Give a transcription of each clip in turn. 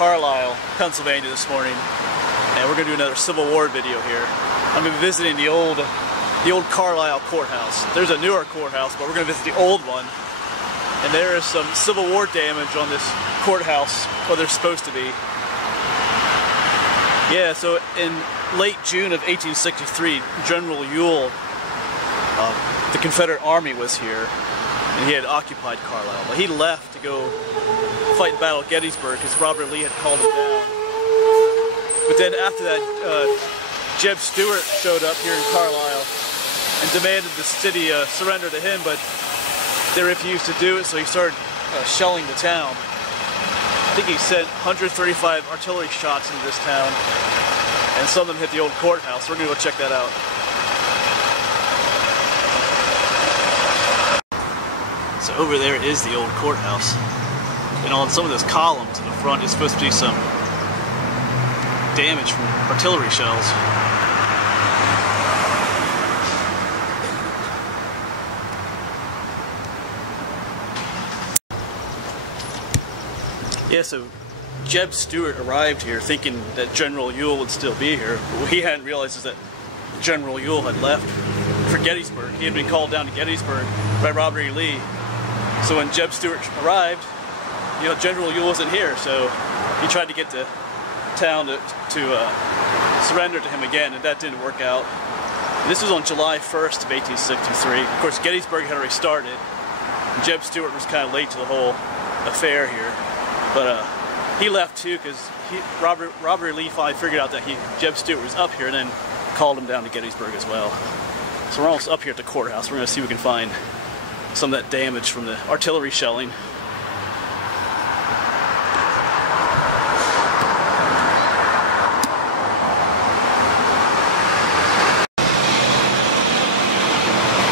Carlisle, Pennsylvania this morning, and we're going to do another Civil War video here. I'm going to be visiting the old Carlisle Courthouse. There's a newer courthouse, but we're going to visit the old one. And there is some Civil War damage on this courthouse, well, there's supposed to be. Yeah, so in late June of 1863, General Ewell, the Confederate Army was here, and he had occupied Carlisle. But he left to go fight the Battle of Gettysburg because Robert Lee had called him down. But then after that, Jeb Stuart showed up here in Carlisle and demanded the city surrender to him, but they refused to do it, so he started shelling the town. I think he sent 135 artillery shots into this town, and some of them hit the old courthouse. We're going to go check that out. So over there is the old courthouse, and on some of those columns in the front is supposed to be some damage from artillery shells. Yeah, so Jeb Stuart arrived here thinking that General Ewell would still be here. But what he hadn't realized is that General Ewell had left for Gettysburg. He had been called down to Gettysburg by Robert E. Lee. So when Jeb Stuart arrived, General Ewell wasn't here, so he tried to get the town to surrender to him again, and that didn't work out. And this was on July 1st of 1863. Of course, Gettysburg had already started, and Jeb Stuart was kind of late to the whole affair here. But he left too because Robert Lee finally figured out that Jeb Stuart was up here and then called him down to Gettysburg as well. So we're almost up here at the courthouse. We're going to see if we can find some of that damage from the artillery shelling.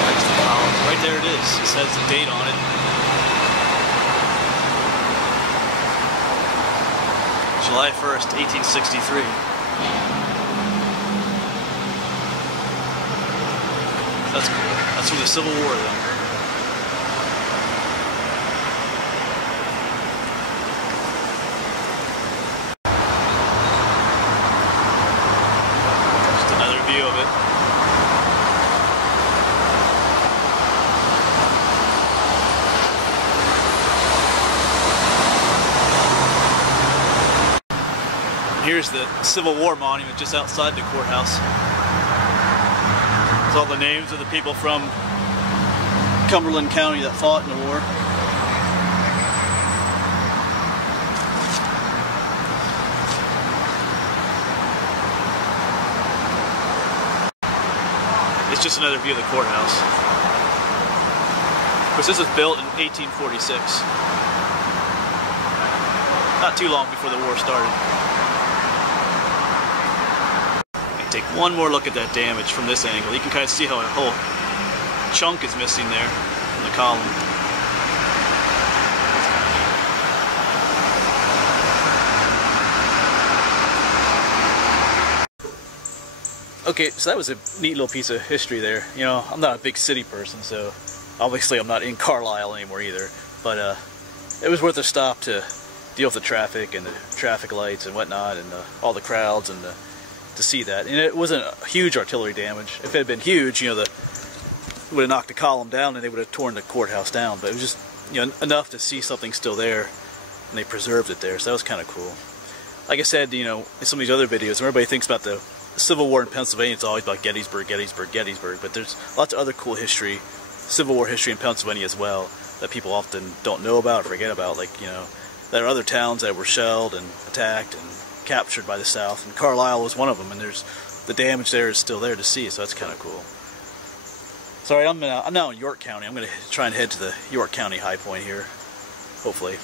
There's the column. Right there it is. It says the date on it. July 1st, 1863. That's cool. That's from the Civil War then. Just another view of it. Here's the Civil War monument just outside the courthouse. It's all the names of the people from Cumberland County that fought in the war. It's just another view of the courthouse. Of course, this was built in 1846. Not too long before the war started. Take one more look at that damage from this angle. You can kind of see how a whole chunk is missing there from the column. Okay, so that was a neat little piece of history there. I'm not a big city person, so obviously I'm not in Carlisle anymore either. But it was worth a stop to deal with the traffic and the traffic lights and whatnot, and all the crowds and to see that. And it wasn't a huge artillery damage. If it had been huge, it would have knocked the column down and they would have torn the courthouse down. But it was just, enough to see something still there, and they preserved it there. So that was kind of cool. Like I said, in some of these other videos, everybody thinks about the Civil War in Pennsylvania. It's always about Gettysburg, Gettysburg, Gettysburg. But there's lots of other cool history, Civil War history in Pennsylvania as well, that people often don't know about or forget about. Like, there are other towns that were shelled and attacked and captured by the South, and Carlisle was one of them, and the damage there is still there to see, so that's kind of cool. Sorry, I'm now in York County. I'm going to try and head to the York County high point here, hopefully.